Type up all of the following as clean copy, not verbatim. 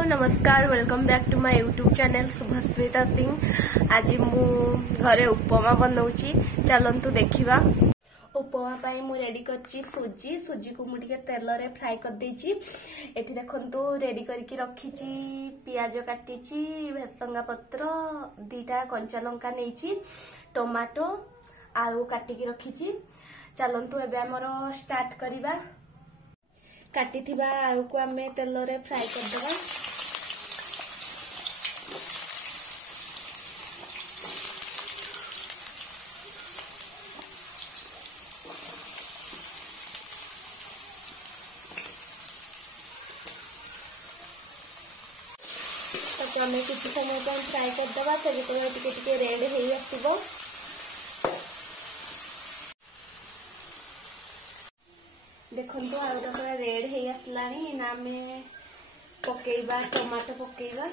नमस्कार welcome back to my YouTube channel Shubhasmita Singh. आज मु घरे उपमा बनाऊची, चलंतु देखिबा। उपमा पाई मु रेडी करची सुजी को मु टिके तेल रे फ्राई कर देची। एठी देखंतु रेडी करके रखीची, पियाज काटीची, भेसंगा पत्र, दीटा कंचा लंका नेची, टमाटो आलू काटिकी रखीची। चलंतु एबे हमर स्टार्ट करिबा। काटी थिबा आलू को आमे तेल रे फ्राई कर देबा। तो आमे किसी समय पर फ्राई कर देबा, से टिके टिके रेड हेई आसीबो। देखंतु आलूटा पूरा रेड हेई आसलानी ना, आमे पकेइबा टमाटो पकेइबा।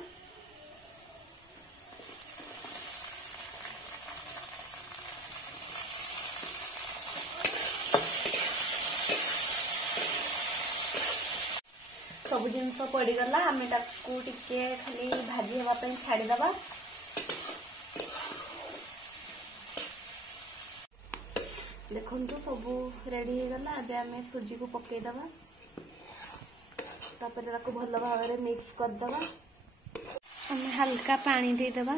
सब जिनस पड़गला, आमे ताकू टिके खाली भाजी हवा पे छाड़ीदबा। देखंतु सब रेडी हो गला। अबे आमे सुजी को पकेई दबा, तापर ताकू भलो भाव में मिक्स कर दबा। आमे हल्का पानी दे दबा।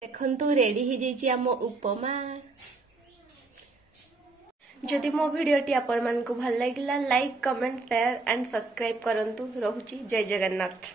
देखंतु रेडी हो जाइछि आम उपमा। जदि मो भिडियोटी आपण मानकु भल लागिला, like comment share and subscribe करंतु। रहुछि जय जगन्नाथ।